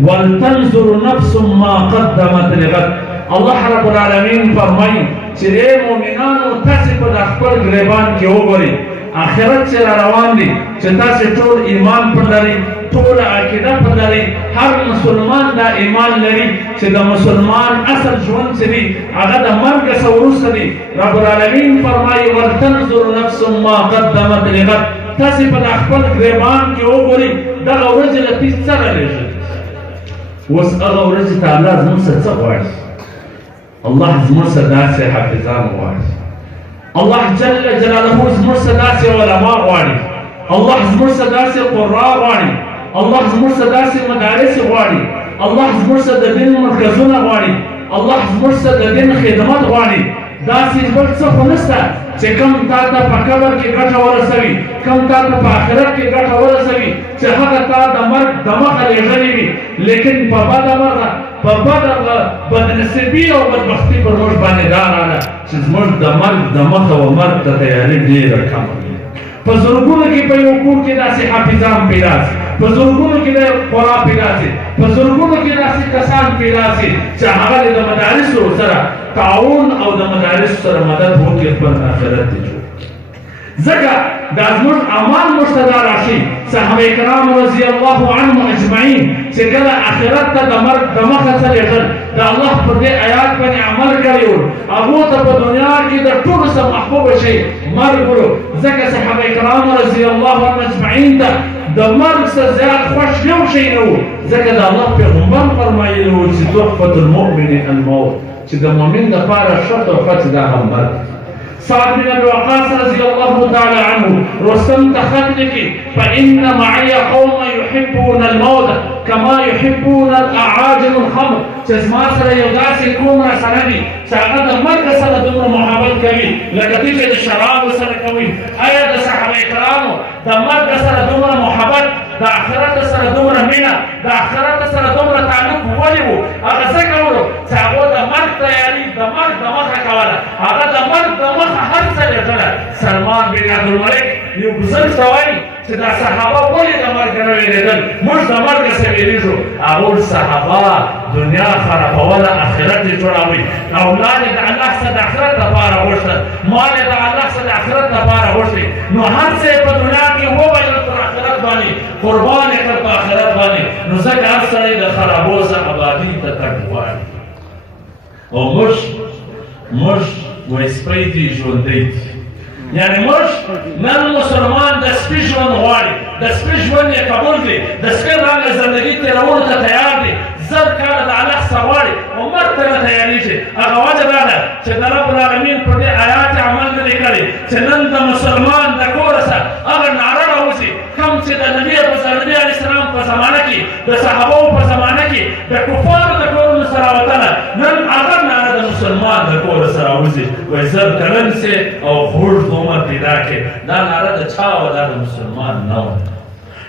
ولتنظر نفس ما قدمت لغد. الله رب العالمین فرمایي چې ای مؤمنانو تاسې په خپل ګریبان کې وګورئ آخرت چې را روان دي چې تاسې ټول ایمان پر لرئ ټول عقیده پر لرئ هر مسلمان دا ایمان لري چې د مسلمان اصل ژوند چې دی هغه د مرګ څخه وروسته دی. رب العالمین فرمایي ولتنظر نفس ما قدمت لغد. تاسې په خپل ګریبان کې وګورئ دغه ورځې له تاسې څه رالیږي. اوس هغه ورځې ته الله زموږ څخه څه غواړي؟ الله زموږ څخه داسې حافظان غواړي. الله جل جلاله زموږ څخه داسې علما غواړي. الله زموږ څخه داسې قرآ غواړي. الله زموږ څخه داسې مدارس غواړي. الله زموږ څخه د دین مرکزونه غواړي. الله زموږ څخه د دین خدمت غواړي. داسې بل څه خو نشته چې کوم تا ته په قبر کې ګټه ورسوي، کوم تا ته په آخرت کې ګټه ورسوي چې هغه تا د مرګ د مخه لېږلې وي، لیکن په بده مرغه په بده بدنصیبي او بدبختي پر موږ باندې دا راغله چې زموږ د مرګ د مخه و مرګ ته تیاري ډېره کمه وي. په زرګونو کې په یو کور کې داسې حافظان پیدا شي، په زرګونو کې د قرآن پیدا شي، په زرګونو کې داسې کسان پیدا شي چې هغه د مدارسو سره تعاون او د مدارسو سره مدد وکړي خپل آخرت ته جوړ. ځکه دا زموږ اعمال موږ ته دا راشي. صحابه کرام رضی الله عنهم اجمعین چې کله آخرت ته د مرګ د مخه څه لېږل د الله پر دې آیات باندې عمل کړی و، هغو ته په دنیا کې د ټولو څخه محبوبه شی مرګ و. ځکه صحابه کرام رضی الله عنهم اجمعین ته د مرګ څخه زیات خوښ یو شی نه و. ځکه د الله پیغمبر فرمایلی و چې تحفة المؤمن الموت، چې د مؤمن دپاره ښه تحفه چې دا هم مرګ. سعد بن ابي وقاص رضي الله تعالى عنه رستم تخط لكي فإن معي قوم يحبون الموت كما يحبون الأعاجم الخمر. چزما سره یو داسې قوم را سره دي چې هغه د مرګ سره دومره محبت کوي لکه دوی چې د شرابو سره کوي. آیا د صحابه کرامو د مرګ سره دومره محبت، د آخرت سره دومره مینه، د آخرت سره دومره تعلق ولې و؟ هغه څه کولو چې هغو د مرګ تیاري د مرګ د مخه کوله، هغه د مرګ د مخه هر څه لېږله. سلمان بن عبدالملک یو بزرګ ته وایي چې دا صحابه ولې د مرګ نه وېرېدل؟ موږ د مرګ څخه وېرېږو. هغو صحابه دنیا خرابوله آخرت یې جوړوي. اولاد یې د الله څخه د آخرت لپاره غوښتل، مال یې د الله څخه د آخرت لپاره غوښتې، نو هر څه یې په دنیا کې وبایلل پر آخرت باندې، قربان یې کړ په آخرت باندې. نو ځکه هر سړی د خرابو څخه ابادي ته تګ غواړي. او موږ وایي سپی دي ژوندی دي، یعنې موږ نن مسلمان د سپي ژوند غواړي، د سپي ژوند یې قبول دی، د سپي رنګه زندګي تېرولو ته تیار دی، زر کاله د الله څخه غواړي او مرګ ته نه تیارېږي. هغه وجه دا ده چې د رب العالمین په دې آیات عمل نه دی کړی چې نن د مسلمان د کوره څخه هغه نعره راوځي کوم چې د نبي علیه السلام په زمانه کې، د صحابهو په زمانه کې د کفارو د کورونو سره وتله، نن هغه نعره د مسلمان د کوره سره راوځي وایي زر کلن سې او خوږ عمر پیدا کړې. دا نعره د چا وه؟ دا د مسلمان نه وه.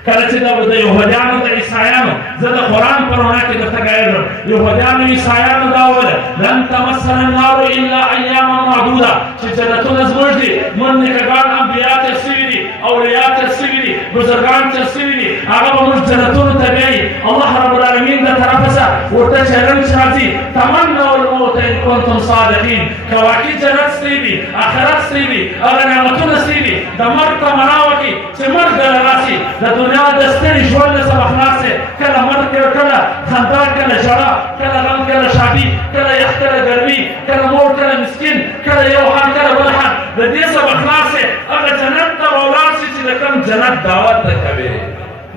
کله چې د یهودیانو د عیسایانو زه د قرآن په رڼا کې درته ګایږم، یهودیانو عیسایانو دا وویله لن تمسنا النار الا ایاما معدوده، چې جنتونه زموږ دي، موږ نیکهګان انبیا تېر سوي دي، اولیا تېر سوي دي، بزرګان تېر سوي دي، هغه به موږ جنتونو ته بیایي. الله رب العالمین د طرفه څخه ورته چلنج راځي تمنوا الموت ان کنتم صادقین. که واقعي جنت ستی وي، آخرت ستی وي، هغه نعمتونه ستی وي، د مرګ تمنا وکړي چې مرګ دله راشي، د دنیا د ستړي ژوند نه څخه خلاص یې، کله مرګ کله خندا، کله ژړا، کله غم، کله شادي، کله یخ، کله ګرمي، کله مور، کله مسکین، کله یو حال، کله بل حال، د دې څخه خلاص یې هغه جنت ته به ولاړ شي چې د کوم جنت دعوت ته کوي.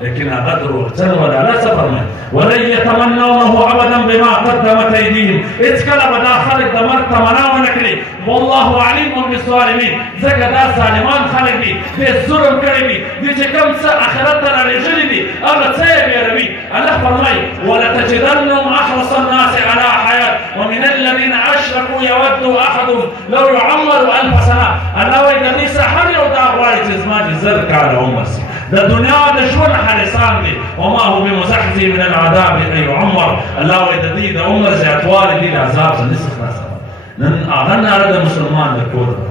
لیکن هغه دروغجن و د الله څه فرمایي ولن یتمنونه ابدا بما قدمت ایدیهم. هېڅکله به دا خلک د مرګ تمنا ونه کړي. والله علیم بالظالمین. ځکه دا ظالمان خلک دي، دوی ظلم کړی دي، دوی چې کوم څه آخرت ته رالیږلي دي هغه څه یې بېروي. الله فرمایي ولتجدنهم احرص الناس على حیات ومن الذین اشرکوا یود احدهم لو یعمر 1000 سنه. الله وایي د دې څخه هر یو دا غواړي چې زما دې 1000 کاله عمر شي. د دنیا د ژوند حارسان دي وما هو بمزحزحه من العذاب ان يعمر. الله وایي د دې د عمر زیاتوالی دي د عذاب څخه نشي خلاصولی. نن هغه ناره د مسلمان د کوره ده،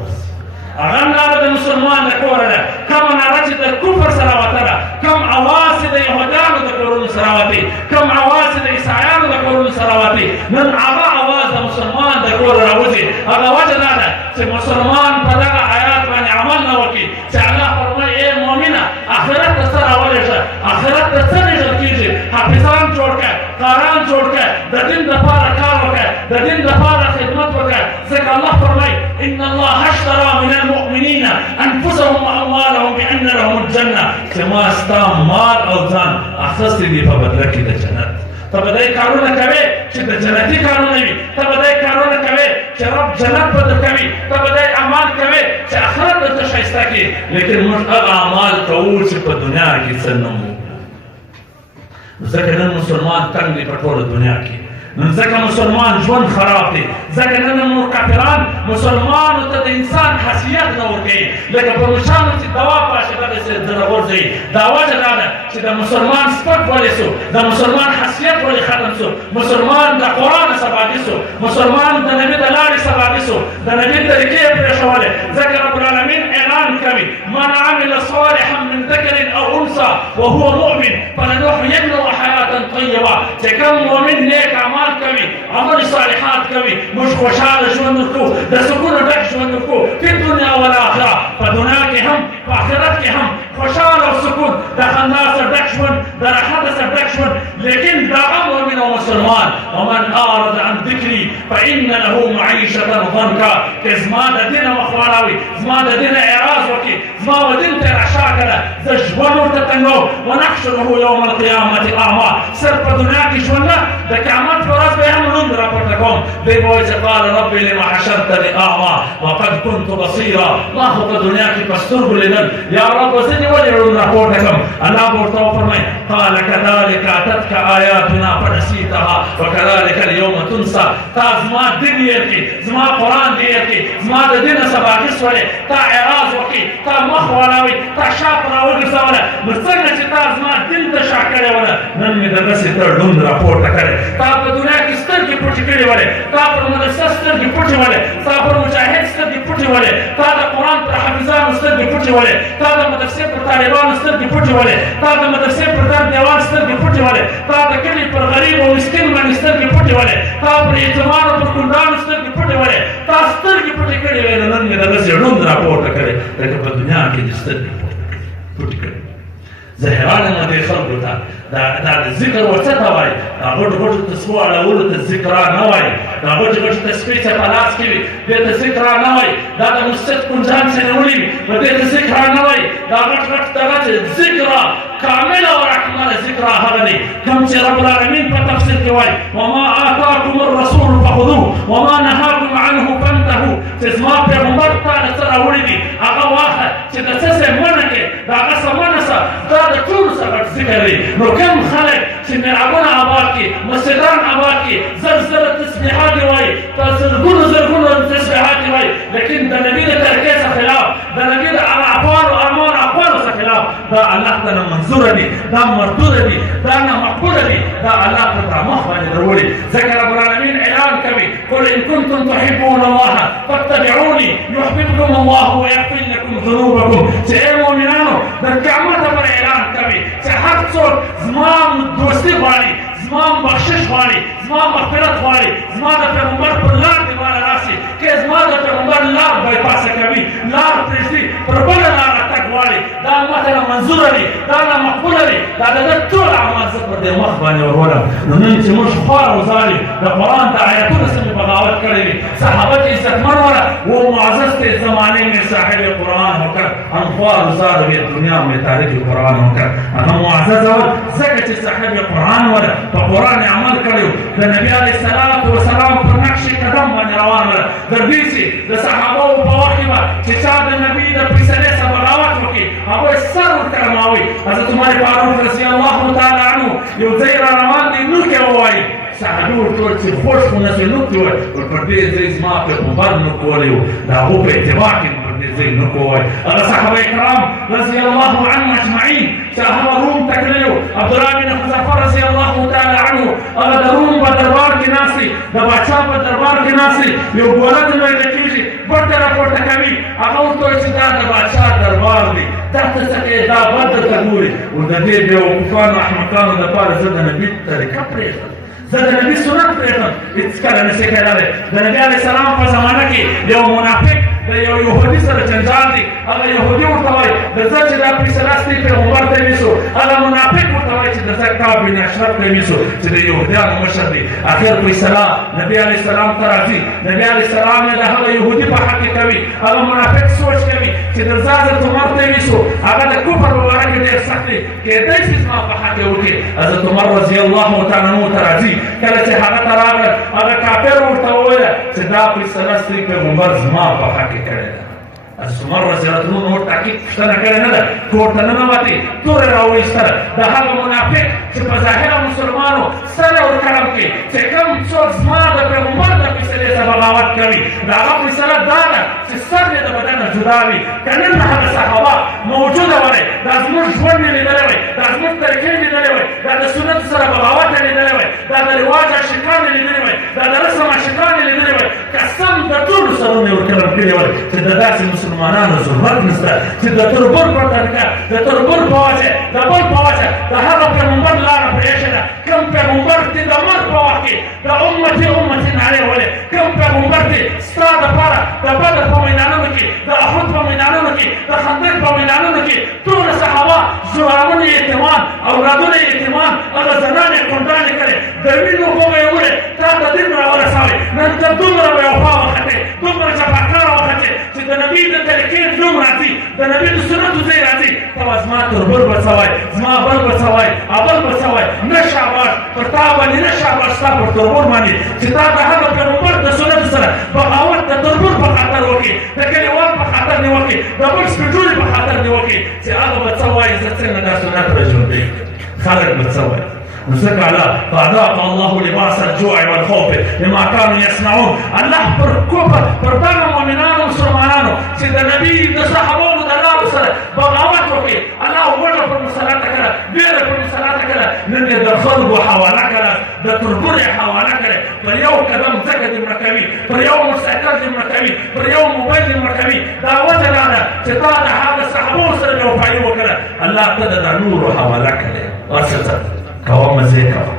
هغه ناره د مسلمان د کوره ده. کومه ناره چې د کفر سره وتله، کوم اواز چې د یهودیانو د کورونو سره وتې، کوم اواز ساتي نن هغه आवाज د مسلمان د کور راوځي هغه وجه دا ده چې مسلمان په دغه آیات باندې عمل نه وکړي چې الله فرمایي اے مؤمنه آخرت ته سره ورشه آخرت ته څه نشل کېږي حافظان جوړ کړه قاران جوړ کړه د دین دپاره کار وکړه د دین دپاره خدمت وکړه ځکه الله فرمایي ان الله اشترى من المؤمنين انفسهم واموالهم بان لهم الجنه چې ما ستا مال او ځان اخیستی دي په بدله کې د جنت ته به دای کارونه کوې چې د جنتي کارونه وي ته به دای کارونه کوې چې رب جنت به درکوي ته به دای اعمال کوې چې آخرت درته ښایسته کړي لیکن موږ هغه اعمال کوو چې په دنیا کې څه نه وو ځکه نن مسلمان تنګ دی په ټوله دنیا کې نن ځکه مسلمان ژوند خراب دی ځکه نن موږ کافران مسلمانو ته د انسان حیثیت نه ورکوي لکه په مشانو چې دوا په اشبه داسې دله غورځوي دا وجه دا ده چې د مسلمان سپک ولې سو د مسلمان حیثیت ولې ختم سو مسلمان د قرآن سبادي سو مسلمان د نبي د لارې سبادي سو د نبي طریقې یې پرېښولې ځکه رب العالمین اعلان کوي من عمل صالحا من ذکر او انثى وهو مؤمن فلنحيينه حیاة طیبه چې کوم مؤمن نیک اعمال کوي عمل صالحات کوي موږ خوشحاله ژوند وکړو د سکون ډک ژوند وکړو په دنیا او آخرت په دنیا کې هم په آخرت کې هم خوشحاله او سکون د خندا سره ډک ژوند د راحت سره ډک ژوند لیکن دغه مؤمن او مسلمان ومن اعرض عن ذکري فان له معیشة ضنکا که زما د دین مخ واړوي زما د دین اعراض وکړي زما و دین ته راشا کړه زه ژوند ورته تنګوم ونحشره یوم القیامة اعما صرف په دنیا کې ژوند نه د قیامت په ورځ به هم لوند راپورته کوم دی به وایي چې قال ربي لم حشرتني اعما وقد كنت بصيرا ما خو په دنیا کې په سترګو لیدل یا رب زه دې ولې لوند راپورته کړم الله به ورته وفرمایي قال كذلك اتتك آیاتنا فنسیتها وكذلك اليوم تنسى تا زما دین یې کړي زما قرآن دې یې کړي زما د دینه سبا اخیستولې تا اعراض وکړي تا مخ واړوئ تا شا په راوګرځوله نو څنګه چې تا زما دین ته شا کړې وله نن مې دغسې ته لوند راپورته کړی تا په دنیا کې سترګې پټې کړې ولې تا پر مدرسه سترګې پټې ولې تا پر مجاهد سترګې پټې ولې تا د قرآن پر حافظانو سترګې پټې ولې تا د مدرسې پر طالبانو سترګې پټې ولې تا د مدرسې پر در دیوال سترګې پټې ولې تا د کلي پر غریب او مسکین باندې سترګې پټې ولې تا پر یتیمانو پر کونډانو سترګې پټې ولې تا سترګې پټې کړې وې نو نن مې دغسې ړوند راپورته کړې لکه په دنیا کې دې سترګې پټې کړې زه حیران یم دې خلکو ته دا ذکر ورڅه ته وایي دا غټو غټو تسبو اړولو ته ذکرا نه وایي دا غټې غټې تسبې چې په لاس کې وي دې ته ذکرا نه وایي دا د مسجد کنجان چې نیولي وي نو دې ته ذکرا نه وایي دا غټ غټ دغه چې ذکرا کامله او اکمله ذکرا هغه دی کوم چې رب العالمین په تفسیر کې وایي وما آتاکم الرسول فخذوه وما نهاکم عنه فانتهوا چې زما پیغمبر تا له څه راوړي دي هغه واخله چې د څه څه منع کړې د هغه څه منع څه دا د ټولو څه غټ ذکر دی نو کوم خلک چې محرابونه آباد کړي مسجدان آباد کړي زر زره تسبیحات یې وایي په زرګونو زرګونو تسبیحات یې وایي لیکن د نبي د طریقې څخه خلاف د نبي د اعمالو اقوالو څخه خلاف دا الله ته نه منظوره دي دا مردوده دي دا نه مقبوله دي دا الله ته مخ باندې دروړي ځکه رب العالمین اعلان کوي قل ان كنتم تحبون الله فاتبعوني يحببكم الله ويغفر لكم ذنوبكم چې ای مؤمنانو د قیامت پر اعلان کوي چې هر څوک زما دوستي غواړي زما بخشش غواړي زما مغفرت غواړي زما د پیغمبر پر لار دې باندې راسي که زما د پیغمبر لار بایپاسه کوي لار پرېږدي پر بله لاره تګ غواړي دا ماته نه منظوره دي دا نه مقبوله دي دا د ده ټول اعمال زه پر دې مخ باندې ورولم نو نن چې موږ خوار وزاري د قرآن د آیتونو څخه مې بغاوت کړی وي صحابه کې عزتمن وله وہ معزز تھے زمانے میں صاحب قرآن ہو کر ہم خوار وزار ہوئے دنیا میں تاریخ قرآن ہو کر ہم معزز اور ځکه چې صاحب قرآن وله په قرآن عمل کړی د نبي علیه السلام پر نقش قدم باندې روان وله د دوی چې د صحابو په وخت کې به چې چا د نبي د فیصلې څخه بغاوت وکړي هغوی سر ورکرماوي حضرت عمر فاروق رضی الله تعالی عنه یو ځای را روان دی نوکې ووایي صحابي ورته وویل چې خوش خو نه شي نوکې ووایي پر دې ځای زما پیغمبر نوک وولی و د هغو په اتباع کې پر دې ځای نوک ووایي هغه صحابه کرام رضی الله عنهم اجمعین چې هغه روم ته تللي وو عبدالله بن حذافه رضی الله تعالی عنه هغه د روم په دربار کې ناست دی د باچا په دربار کې ناست دی یو ګوله ته ویل کېږي بټه راپورته کوي هغه ورته وایي چې دا د باچا دربار دی دا ته څه کوې دا بد درته ګوري و د دې بېوقوفانو احمقانو دپاره زه د نبي طریقه پرېږدم زه د نبي سنت پرېږدم هېڅکله نشي کېدلی د نبي علیه السلام په زمانه کې یو منافق د یو یهودي سره جنجال دی هغه یهودي ورته وایي د زه چې دا فیصله ستی پیغمبر ته نیسو هغه منافق ورته وایي چې د زه کعب بن اشرف ته نیسو چې د یهودیانو مشر دی اخر فیصله نبي علیه السلام ته راځي نبي علیه السلام یې د هغه یهودي په حق کې کوي هغه منافق سوچ کوي چې د زه حضرت عمر ته نیسو هغه د کفر په باره کې ډېر سخت دی کېدی شي زما په حق یې وکړي حضرت عمر رضی الله تعالی عنه ته راځي کله چې هغه ته راغلل هغه کافر ورته وویله چې دا فیصله ستی پیغمبر زما په حق کې کړې ده حضرت عمر رضی الله عنه نور تحقیق پوښتنه کړې نه ده کور ته ننوتې تورې راوایستله د هغه منافق چې په ظاهره مسلمانو سره ورکړم کې چې کوم څوک زما د پیغمبر د فیصلې څخه بغاوت کوي د هغه فیصله دا ده چې سر یې د بدنه جدا وي که نن هغه صحابه موجوده وی دا زموږ ژوند یې لیدلی وی دا زموږ طریقې یې لیدلی وی دا د سنت سره بغاوت یې لیدلی وی دا د رواج عاشقان یې لیدلی وی دا د رسم عاشقان یې لیدلی وی قسم د ټولو سرونه یې ورکړم کړي وی چې د داسې مسلمانانو ضرورت نشته چې د تربور په طریقه د تربور په وجه د بل په وجه د هغه پیغمبر لاره پرېښې ده کوم پیغمبر چې د مرګ په وخت کې د امتي نارې ولې کوم پیغمبر چې ستا دپاره د بدر په میدانونو کې د احد په میدانونو کې د خندق په میدانونو کې ټوله صحابه زوړونه یتیمان اولادونه یتیمان هغه زنانې کونډانې کړې د وینو اوبه یې وړې تا ته دین راورسوې نن ته دومره بېوفا وختې دومره جفاکاره وختې چې د نبي د طریقې نوم راځي د نبي د سنتو ځای راځي ته به زما تربور به څه وایي زما بل به څه وایي ابل به څه وایي نه شاباش پر تا باندې نه شاباش ستا پر تربور باندې چې تا د هغه پیغمبر د سنتو سره بغاوت د تربور په خاطر وکړي د کلیوال په خاطر دې وکړي د بل سپېټولي په خاطر دې وکړي چې هغه به څه وایي زه څنګه دا سنت راژوندی خلک به څه وایي نسك على فأذاق الله لباس الجوع والخوف بما كانوا يصنعون الله پر کفر پر دغه مؤمنانو مسلمانانو چې د نبي د صحابانو د لارو سره بغاوت وکړي الله وړه پر مسلات کړه ډېره پر مسلات کړه نن یې د خلکو حواله کړه د تربور یې حواله کړه پر یو قدم ځکه دې مړه کوي پر یو موټرسایکل دې مړه کوي پر یو موبایل دې مړه کوي دا وجه دا ده چې تا د هغه صحابو سره بېوفایي وکړه الله ته د نورو حواله کړې ورشه کوه مزې کوه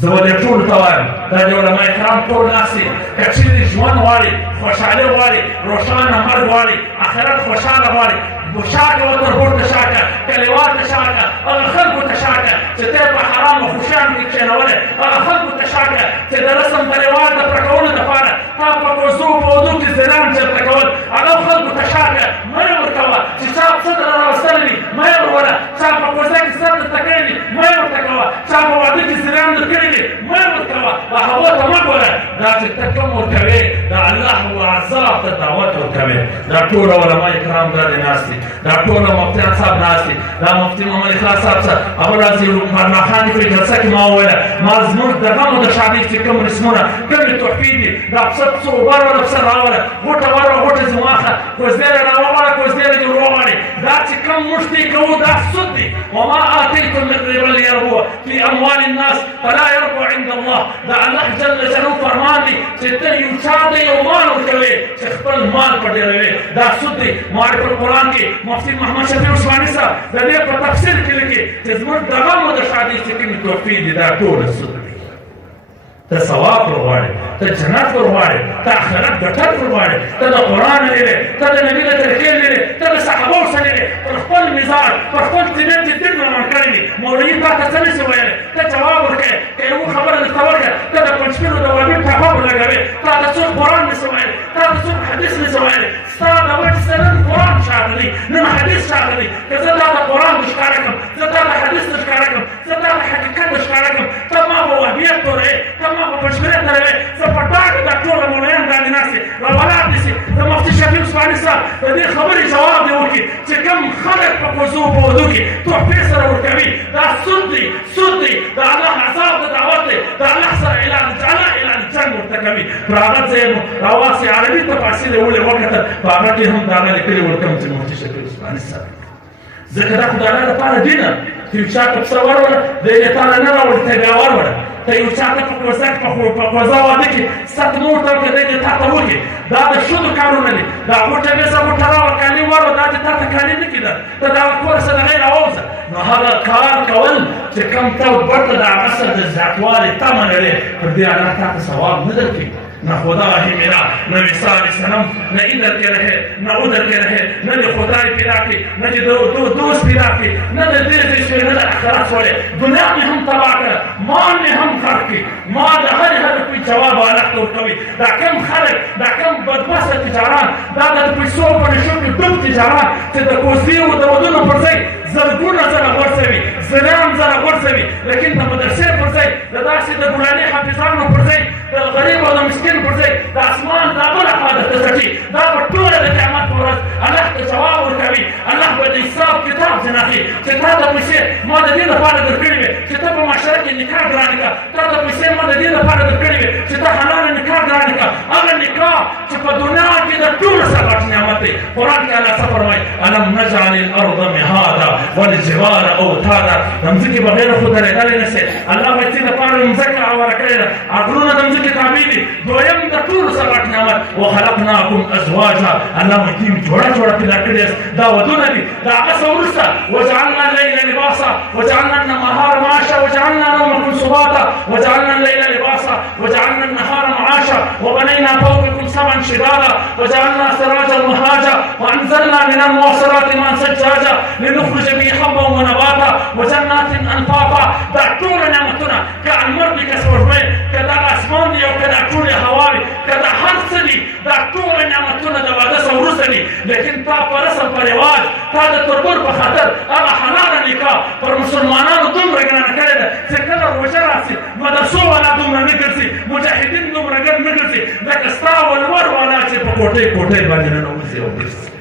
زه ولې ټولو ته وایم دا د علما کرام ټول ناست دي که چېرې ژوند غواړي خوشحالي غواړي روښانه مرګ غواړي آخرت خوشحاله غواړي شاکه وتربور ته شاکه کلیوال ته شاکه هغه خلکو ته شاکه چې ته په حرامو خوشیانو کې کښېنولی هغه خلکو ته شاکه چې د رسم د رواج د پوره کولو دپاره تا په کوزو په اودو کې زنان چېرته کول هغه خلکو ته شاکه مه یې ورکوه چې چا څه درته راوستلی وي مه یې وروله چا په کوزه کې سر درته کړی وي مه یې ورته کوه چا په واده کې زنان در کړي دي مه یې ورکوه هغو ته مه ګوره دا چې ته کوم ورکوې د الله عذاب ته دعوت ورکوې دا ټول علما کرام دا دې ناست دي دا ټول مفتیان صاحب ناست دي دا مفتي محمد اخلاص صاحب سره هغه راځي مخان دي په جلسه کې ما وویله ما زموږ د غمو د شادۍ چې کوم رسمونه کومې تحفې دي دا پسه پسه اوبه راوړه پسه راوړه غوټه واړه غوټه ځي واخله کوزدېره راوغواړه کوزدېره دې وروغواړې دا چې کوم موږ دې کوو دا سود دي وما آتیتم من ربا لیربو فی اموال الناس فلا یربو عند الله دا الله جل جلاله فرمان دي چې ته یو چا ته یو مال ورکوې چې خپل مال په ډېروې دا سود دي معرف القرآن کې مفتي محمد شفیع عثماني صاحب د دې په تفسیر کې لیکي چې زموږ د غمو د شادۍ چې کومې تحفې دي دا ټوله سود دي ته ثواب ورغواړې ته جنت ورغواړې ته آخرت ګټل ورغواړې ته د قرآن لرې ته د نبي د طریقې لرې ته د صحابو سره لرې پر خپل مزاج پر خپل طبیعت چې دین روان کړی وي مولوي تا ته څه نشي ویلی ته جواب ورکړې که یوه خبره درته ورکړه ته د پنجپیرو د وابي ټاپه ولګوې تا ته څوک قرآن نشي ویلی تا ته څوک حدیث نشي ویلی ستا د وجې سره نن قرآن شاته دی نن حدیث شاته دی که زه تا د قرآن ښکاره کړم زه تا د حدیث ښکاره کړم زه تا د حقیقت ښکاره کړم ته ما په وهمیت تورې ته ما په پنجپیرت تروې زه په ډاګه دا ټوله مولویان باندې ناست دي راولاړ دي سي د مفتي شفیع عثماني صاحب د دې خبرې جواب دې وکړي چې کوم خلک په کوزو په اودو کې تحفې سره ورکوي دا سود دي سود دي د الله عذاب د دعوت دی د الله سره اعلان اعلان جنګ ورته کوي پر هغه ځای مو راواسې عربي تفاصیل یې ولې وکتل په هغه کې هم د هغه لیکلي ورکوم چې مفتي شفیع عثماني صاحب ځکه دا خو د هغه لپاره دي نه چې چا ته پسه وروړه دی یې تا نه راوړي ته بیا وروړه ته یو چا ته په کوزه کې په کوزه واده کې ست مور ته ورکړې دی تا ته وکړي دا د ښځو کارونه دي دا غوټه بیسه غوټه راوړه کالي وروه دا چې تا ته کالي نه کېده ته د هغه کوره څه دغې راووځه نو هغه کار کول چې کوم ته ورته د هغه سره د زیاتوالي تمه لرې پر دې الله تا ته ثواب نه درکوي نہ خدا ہی میرا نہ مثال سنم نہ ادھر کے رہے نہ ادھر کے رہے نہ جو خدا پیدا کی نہ جو دوست پیدا کی نہ نہ اخلاص والے دنیا میں ہم تباہ کر مال نے ہم خرق کی مال ہر کوئی جواب والا تو کبھی دا کم خلق دا کم بدبخت تجاران دا د پیسو په نشو کې ډوب تجاران چې د کوزي او د ودونو پر ځای زرګونه زره ورسوي زرام زره ورسوي لیکن د مدرسې پر ځای د داسې د ګلاني حافظانو پر ځای د غریب او د مسکین پر ځای د اسمان دا بله خوا درته څټي دا به ټوله د قیامت په ورځ الله ته جواب ورکوي الله به د حساب کتاب ځینې اخلي چې تا ته پیسې ما د دې لپاره درکړې وې چې ته په معاشره کې نکاح ګرانې کړه تا ته پیسې ما د دې لپاره درکړې وې چې ته حلاله نکاح ګرانې کړه هغه نکاح چې په دنیا کې د ټولو څخه غټ نعمت دی قرآن کې الله څه فرمایي الم نجعل الارض مهادا والجبال اوتادا د مځکې بغیر خو درېدلی نه شي الله به دې لپاره مځکه هواره کړې ده غرونه د مځکې تابع دي دویم د ټولو څخه غټ نعمت وخلقناکم ازواجا الله مو دې جوړه جوړه پیدا کړې دا ودونه دي دا هغه څه وروسته وجعلنا الليل لباسا وجعلنا النهار معاشا وجعلنا نومكم سباتا وجعلنا الليل لباسا وجعلنا النهار معاشا وبنينا فوقكم سبعا شدادا وجعلنا سراجا وهاجا وانزلنا من المعصرات ماء ثجاجا لنخرج به حبا ونباتا وجنات انفافا دا ټول نعمتونه که المرد که سپوږمۍ که دا اسمان دی او که دا ټولې هوا وي که دا هر څه دي دا ټول نعمتونه د واده څخه وروسته دي لیکن تا په رسم په رواج تا د تربور په خاطر هغه حلاله نکاح پر مسلمانانو دومره ګرانه کړې ده چې کله روژه راسي مدرسو والا دومره نه ګرځي مجاهدین دومره ګرد نه ګرځي لکه ستا ولور والا چې په کوټۍ کوټۍ باندې ننوځي او ګرځي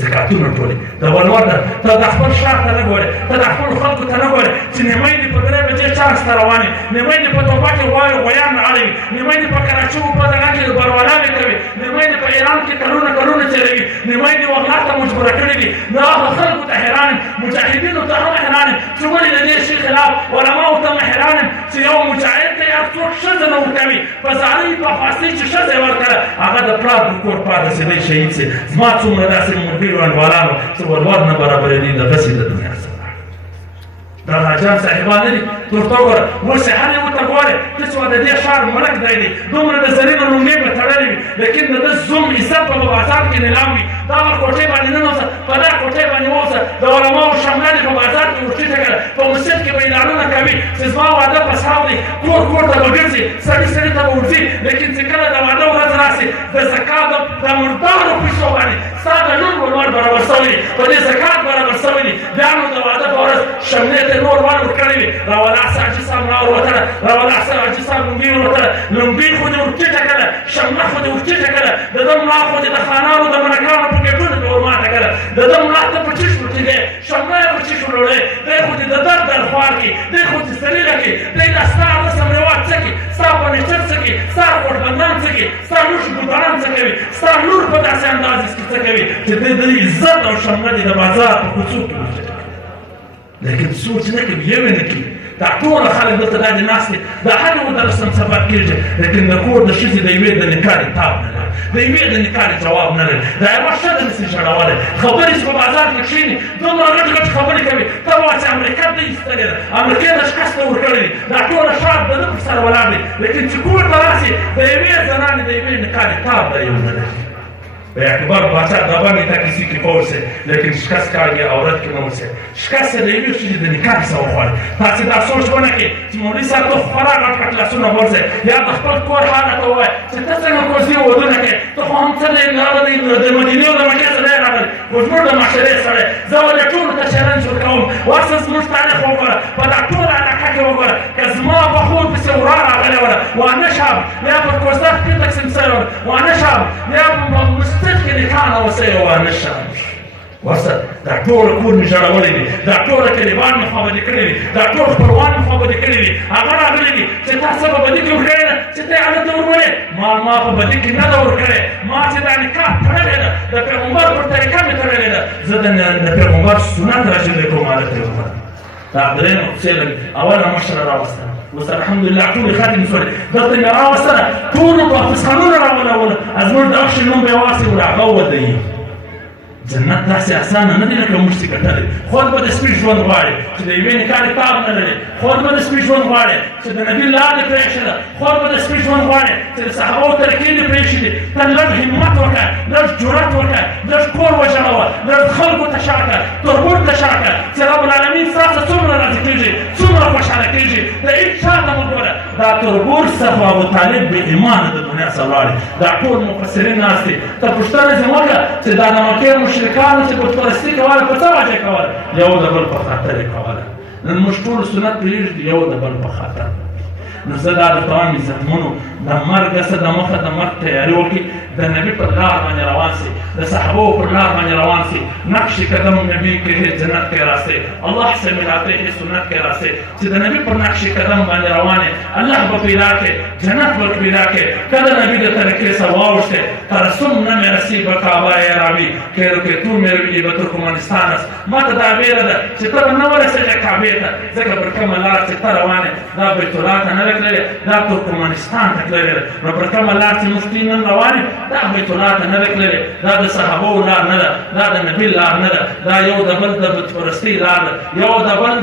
زکاتونه ټولې د ولور ده ته د خپل ښار ته نه ګورې ته د خپلو خلکو ته نه ګورې چې نیمۍ دې په 3 بجې چانس ته روانې نیمۍ دې په توبه کې غویان اړوي نیمۍ دې په کراچي په دغه کې بروالاوې کوي نیمۍ دې په ایران کې کلونه کلونه چلوي نیمۍ دې وغلا ته مجبوره کړې دي نو هغه خلکو ته حیران یم مجاهدینو ته هم حیران یم چې ولې د دې شي خلاف علماو ته هم حیران یم چې یو مجاهد ته یو څوک ښځه نه ورکوي په زارۍ په فاصلې چې ښځه یې ورکړه هغه د پلار د کور پاتې شي دی شهید شي زما څومره داسې ملګري انوالانو چې ولور نه برابرېدي دغسې د دنیا څخه دا حاجیان صاحبان نه دي ته ورته وګوره اوس یې هر یو ته ګورې ته چې د دې ښار ملک دی دی دومره د زرینو لومې به تړلې وي لیکن د ده زوم عزت به په بازار کې نیلام وي دا هغه کوټې باندې ننوځه په دا کوټې باندې ووځه د علماو شمله دې په بازار کې ورټیټه کړه په مسجد کې به اعلانونه کوي چې زما واده په صاحب دی کور کور ته به ګرځي سړي سړي ته به ورځي لیکن چې کله د واده ورځ راسي د زکات د مردارو پیسو باندې ستا د لور ولور برابر شوی دی په دې زکات برابر شوی دی بیا نو د واده په ورځ شملې ته نور ور ورکړی وي راولاړ سه حاجي صاحب راووتله راولاړ سه حاجي صاحب لومبۍ وروتله لومبۍ خو دې ورټیټه کړه شمله خو دې ورټیټه کړه د ده ملا خو دې د خانانو د ملکانو په ګېټونو کې ورماته کړه د ده ملا ته په چشم ورټیټې شمله یې په چشم وروړې دی خو دې د درد درخوار کړي دی خو دې سلیله کړي دی دا ستا رسم رواج څه کړي ستا فرنیچر څه کړي ستا کوټبندان څه کړي ستا لوښ ګلدانان څه کوي ستا لور په داسې انداز کې څه کوي چې دی د عزت او شمله دې د بازار په کوڅو کې ورټیټه لیکن سوچ نه کوي یو نه کوي دا ټول خلک دلته دا دي ناست دي دا هر یو د رسم سبب کېږي لیکن د کور د ښځې د یوې د نکاح تاب نه لري د یوې د نکاح جواب نه لري دا یوه ښځه نسي ژړولی خبرې چې په بازار کې کښېني دومره غټ غټ خبرې کوي ته وایه چې امریکا ته ایستلې ده امریکا ته شکست ورکړی دی دا ټوله ښار د ده پر سره ولاړ دی لیکن چې کور ته راسي د یوې زنانې د یوې نکاح تاب د یو نه لري اعتبار باچا دبا میں تھا کسی کی فوج سے لیکن شکست کا یہ عورت کے منہ سے شکست سے دیوی چیز د نکاح سو خوړ تاسو دا سوچ ونه کې چې مولوي صاحب ته خورا غټ غټ لاسونه ورځي یا د خپل کور حالت وای چې تاسو نه کوزي ودونه کې ته هم څه نه راغلي د مدینې او د مکې سره راغلي وجود د معاشرې سره زه ولې ټول ته چیلنج ورکوم واساس موږ تاریخ وګوره په دا ټول علاقه کې وګوره که زما په خور پسې ورا راغلی وله وانه شاب یا په کوزدک کې تقسیم شوی وانه شاب یا په مستد کې نکاح نه وسوی وانه شاب وسه دا ټول کور مې ژړولی دي دا ټوله کلیوان مې خوابدي کړي دي دا ټول خپلوان مې خوابدي کړي دي هغه راغلي دي چې تا څه په بدي کې ورکړې ده چې ته یې هلته ورولې ما په بدي کې نه ده ورکړې ما چې دا نکاح تړلې ده د پیغمبر پر طریقه مې تړلې ده زه د پیغمبر سنت راژوندی کوم هلته یې وکړه دا درېیمه کوڅې لږ اوله مشره راوسته، اوس الحمدلله ټولې ختمې شولې. دلته مې راوستله ټولو په حفظخانونه راولوله، زموږ د اخښې نوم به یې واخلي هغه ودوي. جنت داسې اسانه نه دی لکه موږ چې ګټلی. خود به د سپي ژوند غواړي چې د یوې نکاح کتاب نه لري، خود به د سپي ژوند غواړي چې د نبي لار دې پرېښې ده، خود به د سپي ژوند غواړي چې د صحابو طریقې دې پرېښې دي. ته لږ همت وکړه، لږ جرأت وکړه، لږ کور وژړوه، لږ خلکو ته شا کړه، تربور ته شا کړه چې رب العالمین ستا څخه څومره راضي کېږي، څومره خوشحاله کېږي. د هېڅ چا ته مه ګوره. دا تربور صفو ابوطالب بې ایمانه د دنیا څخه ولاړې. دا ټول مفسرین ناست دي. ته پوښتنه ځینې وکړه چې دا د مکې مشرکانو چې بتپرستي کوله په څه وجه کوله؟ یو د بل په خاطر یې کوله. نن موږ ټول سنت پرېږدي یو د بل په خاطر. نو زه دا درته وایم عزتمنو، د مرګه څه د مخه د مرګ تیاري وکړي، د نبي پر لار باندې روان سي، د صحابو پر لار باندې روان سي. نقش قدم نبی کے ہے جنت کے راستے، اللہ سے ملاتے ہیں سنت کے راستے. چې د نبی پر نقش قدم باندې روان یې، الله به پیدا کړې، جنت به پیدا کړې. کله نبی د طریقې څخه واوښتې، ترسم نه مې رسي به کعبه عربي کیرو کې تو مې رویدي به ترکمنستان است. ما ته دا ویره ده چې ته به نه ورسېږې کعبې ته، ځکه پر کومه لار چې ته روان یې دا بیت الله ته نه تللی، دا ترکمنستان ته تللی ده. نو پر کومه لار چې مفتي نن روان یې دا بیت الله ته نه ده تللی، دا د صحابو لار نه ده، دا د نبي لار نه ده، دا یو د بل د بتپرستۍ لار ده، یو د بل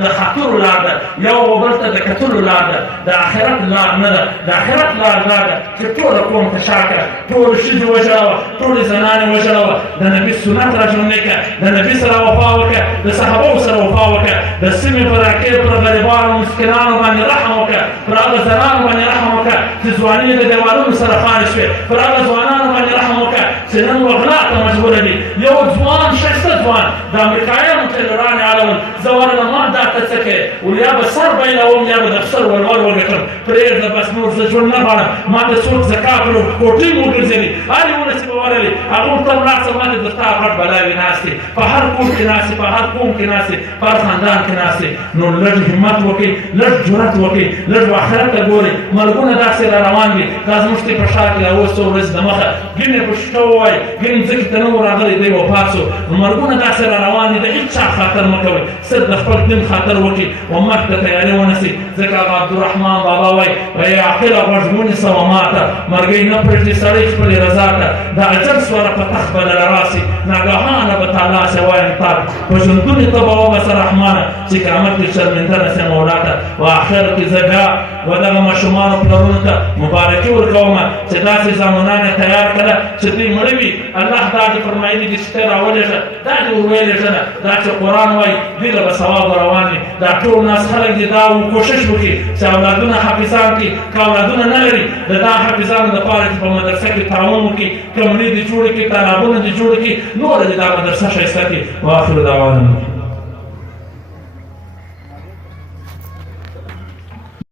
د خاطرو لار ده، یو بل ته د کتلو لار ده، د آخرت لار نه ده. د آخرت لار ده چې ټوله قوم ته شا کړه، ټولو ښځې وژړوه، ټولې زنانې وژړوه، د نبي سنت را ژوندی کړه، د نبي سره وفا وکړه، د صحابو سره وفا وکړه، د سیمې پر راکې پر غریبانو مسکینانو باندې رحم وکړه، پر هغه زنانو باندې رحم وکړه چې ځواني د دیوالونو سره خانې شوې، پر هغه ځوانانو باندې رحم وکړه چې نن وغلا ته مجبوره دي. یو ځوان ښایسته ځوان د امریکایانو ټیلرانې اړول، زه ورله ما دا ته څه کوې؟ ویل یا به سر بیلوم یا به د سر ولور وګټم، پرېږده بس نور زه ژوند نه غواړم. ما ته څوک زکات کوټۍ مو ګرځېدي، هرې ونه چې به ورلې هغه ورته ولاړ څه ما ته د ستا غټ بلاوې ناستې، په هر کور کې ناستې، په هر قوم کې ناستې، په هر خاندان کې ناستې. نو لږ همت وکړئ، لږ جرأت وکړئ، لږ آخرت ته ګورئ. مرګونه داسې را روان دي، دا زموږ ته په ښار کې دا اوس څو ورځې دمخه ګینې په شپه ووایي، ګینې ځمکې ته نه و راغلی، دی وفات شو. نو مرګونه داسې را روان دي، د هېڅ چا خاطر مه کوئ، صرف د خپل دین خاطر وکړئ او مرګ ته تیاري ونیسئ. ځکه هغه عبدالرحمن بابا وایي ای عاقله غوږ ونیسه و ما ته، مرګی نه پرېږدي سړی خپلې رضا ته، د اجل سوره په تخت به دله راسي، ناګهانه به تعالی سې وایم تاک په ژوندونې ته به وبسه رحمانه، چې قیامت کې شرمنده نه سې مولا ته. و آخر کې زه بیا و دغه ماشومانو پلرونو ته مبارکي ورکوم چې داسې زامنان یې تیار کړه چې دوی مړه وي. الله دا دې فرمایلي دي چې ته یې راولېږه، دا دې ورولېږه نه، دا چې قرآن وایي دوی له به ثواب روان وي. دا ټول ناس خلک دي دا کوشش وکړي چې اولادونه حافظان کړي، که اولادونه نه لري د دا حافظانو دپاره چې په مدرسه کې تعاون وکړي، کمرې دې جوړې کړي، تالابونه دې جوړ کړي، نوره دې دا مدرسه ښایسته کړي. واخر دعوانا